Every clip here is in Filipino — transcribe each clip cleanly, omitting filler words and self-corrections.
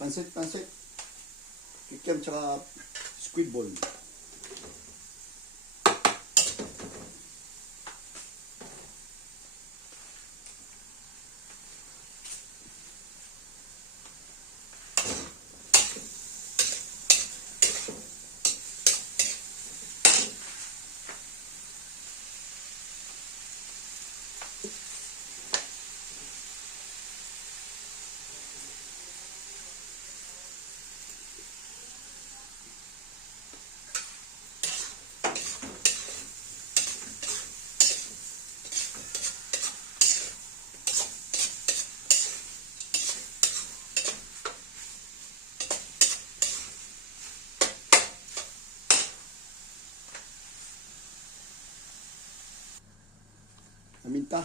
Pansit. Kikiam tsaka squid ball. Naminta.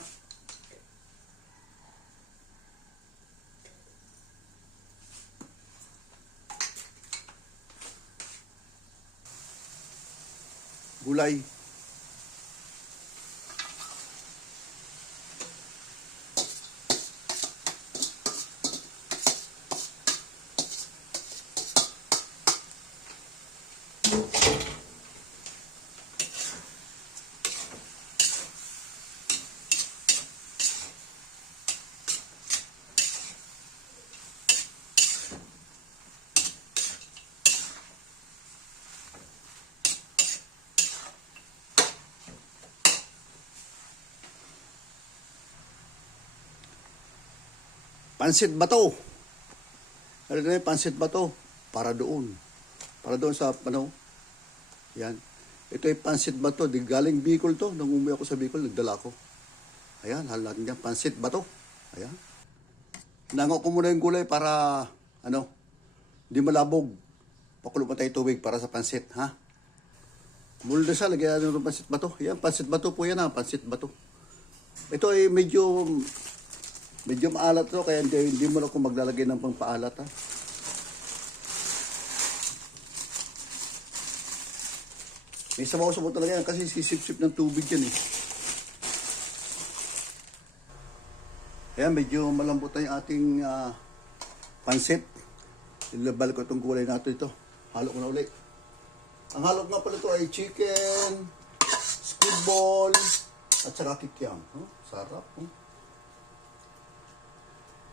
Gulay. Pansit bato. Ano na yung pansit bato? Para doon. Para doon sa, yan. Ito yung pansit bato. Di galing Bicol to. Nung umuwi ako sa Bicol, nagdala ko. Ayan, hal natin yan. Pansit bato. Ayan. Nango ko muna yung gulay para, di malabog. Pakulo pa tayo tubig para sa pansit, ha? Mulda siya, lagyan natin ng pansit bato. Yan, pansit bato po yan, ha? Pansit bato. Ito ay medyo maalat to, kaya hindi mo na ako maglalagay ng pangpaalat, ha. May sabaw-sabaw talaga yan kasi sisip-sip ng tubig yan, eh. Ayan, medyo malambot na yung ating pansit. Ilabal ko itong gulay natin ito. Halo ko na ulit. Ang halo nga pala ito ay chicken, squid ball, at saka kikiam. Sarap.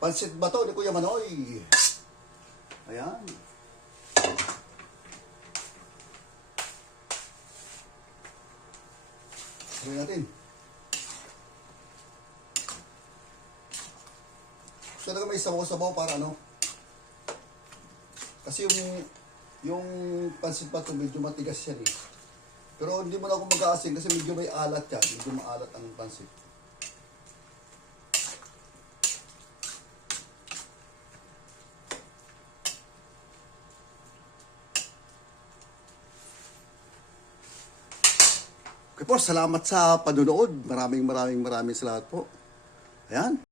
Pansit bato ni Kuya Manoy. Ayan. Gawin natin. Gusto talaga may sabaw-sabaw para kasi yung pansit bato medyo matigas yan, eh. Pero hindi mo na ako mag-aasing kasi medyo may alat yan. Medyo maalat ang pansit. Okay po, salamat sa panunood. Maraming salamat po. Ayan.